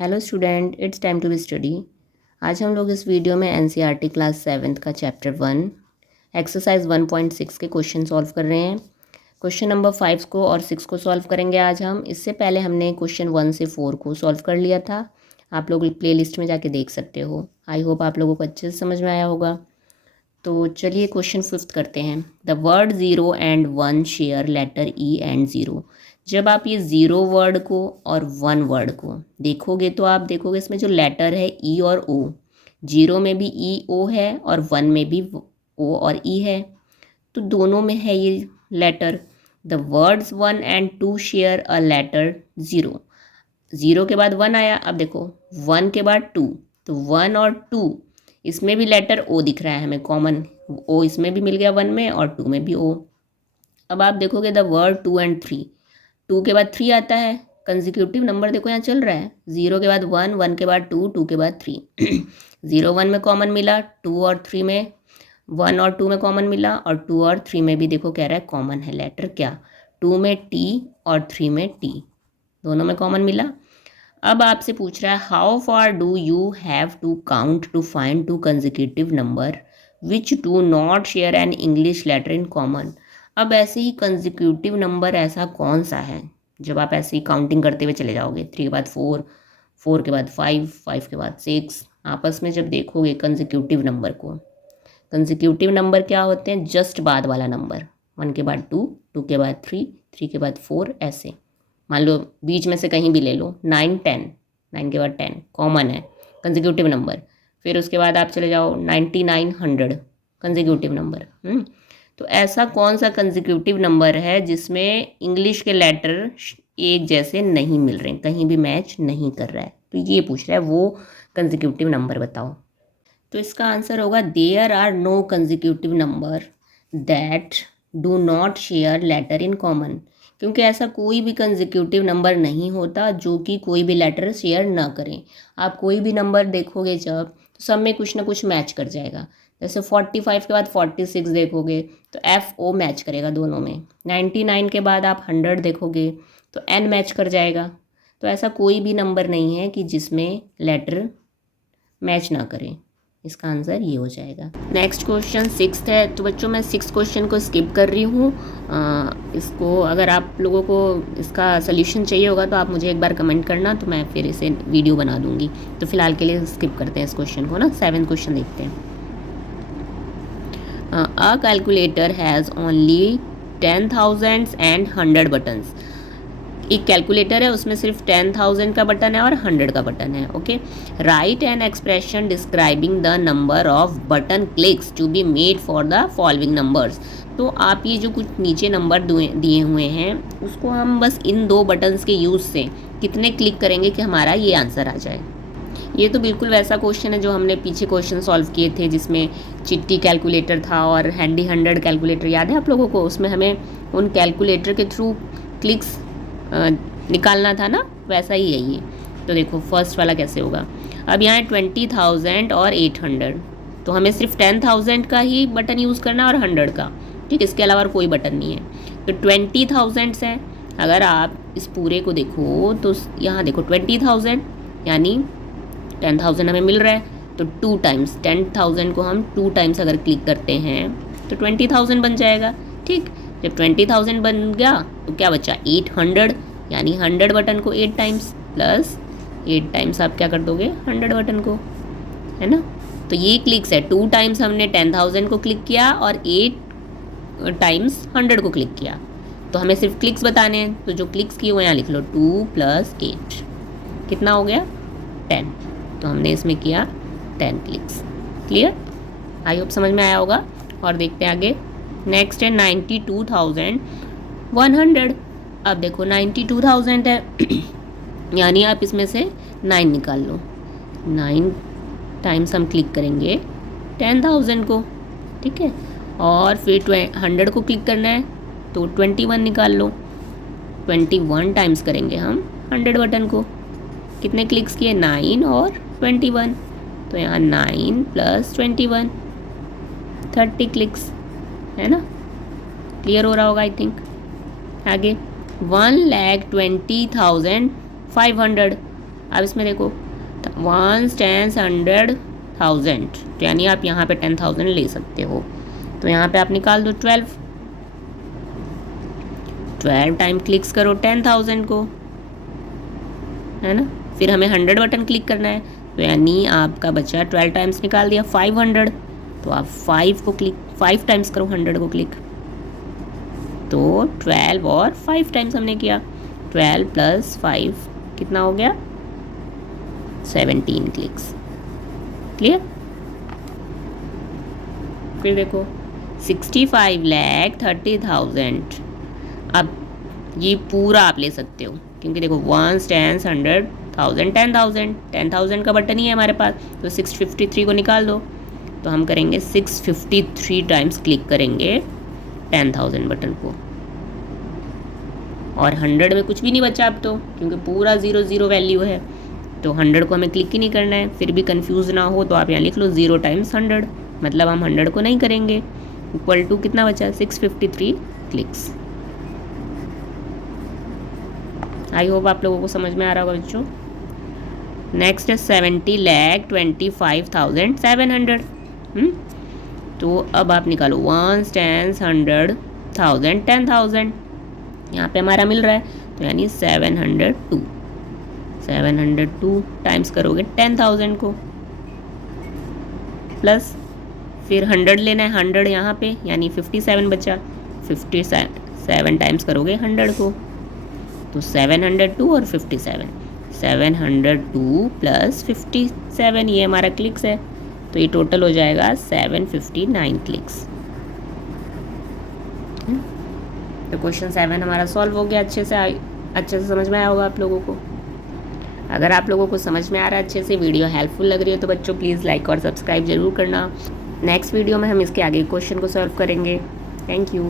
Hello student, it's time to be study. आज हम लोग इस वीडियो में एनसीईआरटी क्लास 7 का चैप्टर 1 एक्सरसाइज 1.6 के क्वेश्चन सॉल्व कर रहे हैं। क्वेश्चन नंबर 5 को और 6 को सॉल्व करेंगे आज हम। इससे पहले हमने क्वेश्चन 1 से 4 को सॉल्व कर लिया था। आप लोग प्लेलिस्ट में जाके देख सकते हो। आई होप आप लोगों को अच्छे से समझ में आया होगा। तो चलिए क्वेश्चन 5 करते हैं। The word 0 and 1 share letter E and 0। जब आप ये 0 वर्ड को और 1 वर्ड को देखोगे तो आप देखोगे इसमें जो लेटर है ई और ओ, 0 में भी ई ओ है और 1 में भी ओ और ई है, तो दोनों में है ये letter. The words 1 and 2 share a letter 0। 0 के बाद 1 आया, अब देखो 1 के बाद 2, तो 1 और 2 इसमें भी लेटर ओ दिख रहा है हमें कॉमन, ओ इसमें भी मिल गया 1 में और 2 में भी ओ। अब आप देखोगे द वर्ड 2 एंड 3, 2 के बाद 3 आता है। कंजिक्यूटिव नंबर देखो यहाँ चल रहा है, 0 के बाद 1, 1 के बाद 2, 2 के बाद 3। 0 1 में कॉमन मिला, 2 और 3 में, 1 और 2 में कॉमन मिला और 2 और 3 में भी देखो कह रहा है कॉमन है लेटर क्या, 2 में टी और 3 में टी, दोनों में कॉमन मिला। अब आपसे पूछ रहा है how far do you have to count to find two consecutive number which do not share an English letter in common. अब ऐसे ही कंजिक्यूटिव नंबर ऐसा कौन सा है, जब आप ऐसे ही काउंटिंग करते हुए चले जाओगे, 3 के बाद 4, 4 के बाद 5, 5 के बाद 6, आपस में जब देखोगे कंजिक्यूटिव नंबर को, कंजिक्यूटिव नंबर क्या होते हैं, जस्ट बाद वाला नंबर, 1 के बाद 2, 2 के बाद 3, 3 के बाद 4, ऐसे। मान लो बीच में से कहीं भी ले लो, 9 10, 9 के बाद 10 कॉमन है कंजिक्यूटिव नंबर। फिर उसके बाद आप चले जाओ 99 100 कंजिक्यूटिव नंबर। तो ऐसा कौन सा कंजिक्यूटिव नंबर है जिसमें इंग्लिश के लेटर एक जैसे नहीं मिल रहे, कहीं भी मैच नहीं कर रहा है, तो ये पूछ रहा है वो कंजिक्यूटिव नंबर बताओ। तो इसका आंसर होगा there are no consecutive number that do not share letter in common. क्योंकि ऐसा कोई भी कंजिक्यूटिव नंबर नहीं होता जो कि कोई भी लेटर शेयर ना करें। आप कोई भी नंबर देखोगे जब, तो सब में कुछ ना कुछ मैच कर जाएगा। जैसे 45 के बाद 46 देखोगे तो एफ ओ मैच करेगा दोनों में। 99 के बाद आप 100 देखोगे तो एन मैच कर जाएगा। तो ऐसा कोई भी नंबर नहीं है कि जिसमें लेटर मैच ना करें। इसका आंसर ये हो जाएगा। नेक्स्ट क्वेश्चन 6 है, तो बच्चों मैं 6 क्वेश्चन को स्किप कर रही हूँ। इसको अगर आप लोगों को इसका सल्यूशन चाहिए होगा तो आप मुझे एक बार कमेंट करना, तो मैं फिर इसे वीडियो बना दूंगी। तो फिलहाल के लिए स्किप करते हैं इस क्वेश्चन को ना। 7 क्वेश्चन देखते हैं। अ calculator has only 10,000 and 100 buttons. एक कैलकुलेटर है, उसमें सिर्फ 10,000 का बटन है और 100 का बटन है। Okay, right an expression describing the number of button clicks to be made for the following numbers. तो आप ये जो कुछ नीचे नंबर दिए हुए हैं उसको हम बस इन 2 बटन्स के यूज़ से कितने क्लिक करेंगे कि हमारा ये आंसर आ जाए। ये तो बिल्कुल वैसा क्वेश्चन है जो हमने पीछे क्वेश्चन सॉल्व किए थे, जिसमें चिट्टी कैलकुलेटर था और हैंडी 100 कैलकुलेटर, याद है आप लोगों को? उसमें हमें उन कैलकुलेटर के थ्रू क्लिक्स निकालना था ना, वैसा ही है ये। तो देखो फर्स्ट वाला कैसे होगा। अब यहाँ 20,000 और 800, तो हमें सिर्फ 10,000 का ही बटन यूज़ करना और 100 का, ठीक, इसके अलावा कोई बटन नहीं है। तो 20,000 है, अगर आप इस पूरे को देखो तो यहाँ देखो 20,000 यानी 10,000 हमें मिल रहा है, तो 2 टाइम्स 10,000 को हम 2 टाइम्स अगर क्लिक करते हैं तो 20,000 बन जाएगा। ठीक, जब 20,000 बन गया तो क्या बचा, 800, यानी 100 बटन को 8 टाइम्स प्लस 8 टाइम्स आप क्या कर दोगे 100 बटन को, है ना। तो ये क्लिक्स है, 2 टाइम्स हमने 10,000 को क्लिक किया और 8 टाइम्स 100 को क्लिक किया। तो हमें सिर्फ क्लिक्स बताने हैं, तो जो क्लिक्स किए वो यहाँ लिख लो, 2 + 8 कितना हो गया 10। तो हमने इसमें किया 10 क्लिक्स। क्लियर, आई होप समझ में आया होगा। और देखते हैं आगे। नेक्स्ट है 92,100। अब देखो 92,000 है यानी आप इसमें से 9 निकाल लो। 9 टाइम्स हम क्लिक करेंगे 10,000 को, ठीक है, और फिर 100 को क्लिक करना है तो 21 निकाल लो। 21 टाइम्स करेंगे हम 100 बटन को, कितने क्लिक्स किए 9 और 21, तो यहाँ 9 + 21 30 क्लिक्स, है ना। क्लियर हो रहा होगा आई थिंक। आगे 1,20,500। अब इसमें देखो 1s 10s 100 1000, तो यानी आप यहाँ पे 10,000 ले सकते हो। तो यहाँ पे आप निकाल दो 12 टाइम क्लिक्स करो 10,000 को, है ना। फिर हमें 100 बटन क्लिक करना है, तो यानी आपका बचा 12 टाइम्स निकाल दिया 500, तो आप 5 टाइम्स करो 100 को क्लिक, तो 12 और 5 टाइम्स हमने किया, 12 + 5 कितना हो गया 17 क्लिक्स। क्लियर। फिर देखो 65,30,000, अब ये पूरा आप ले सकते हो क्योंकि देखो 1s 10s 100 1000 10,000 का बटन ही है हमारे पास, तो 653 को निकाल दो, तो हम करेंगे 653 टाइम्स क्लिक करेंगे 10,000 बटन को, और 100 में कुछ भी नहीं बचा अब तो, क्योंकि पूरा 0 वैल्यू है, तो 100 को हमें क्लिक ही नहीं करना है। फिर भी कंफ्यूज ना हो तो आप यहाँ लिख लो 0 टाइम्स 100, मतलब हम 100 को नहीं करेंगे, इक्वल टू कितना बचा 653 क्लिक्स। आई होप आप लोगों को समझ में आ रहा होगा बच्चों। नेक्स्ट है 70,25,700। तो अब आप निकालो 1s 10s 100 1000 10,000, यहाँ पे हमारा मिल रहा है, तो यानी 702 टाइम्स करोगे 10,000 को, प्लस फिर 100 लेना है, 100 यहाँ पे यानी 57 बचा, 57 टाइम्स करोगे 100 को, तो 702 और 57, 702 + 57 ये हमारा क्लिक्स है, तो ये टोटल हो जाएगा 759 क्लिक्स। तो क्वेश्चन 7 हमारा सॉल्व हो गया, अच्छे से समझ में आया होगा आप लोगों को। अगर आप लोगों को समझ में आ रहा है अच्छे से, वीडियो हेल्पफुल लग रही है, तो बच्चों प्लीज़ लाइक और सब्सक्राइब जरूर करना। नेक्स्ट वीडियो में हम इसके आगे क्वेश्चन को सॉल्व करेंगे। Thank you.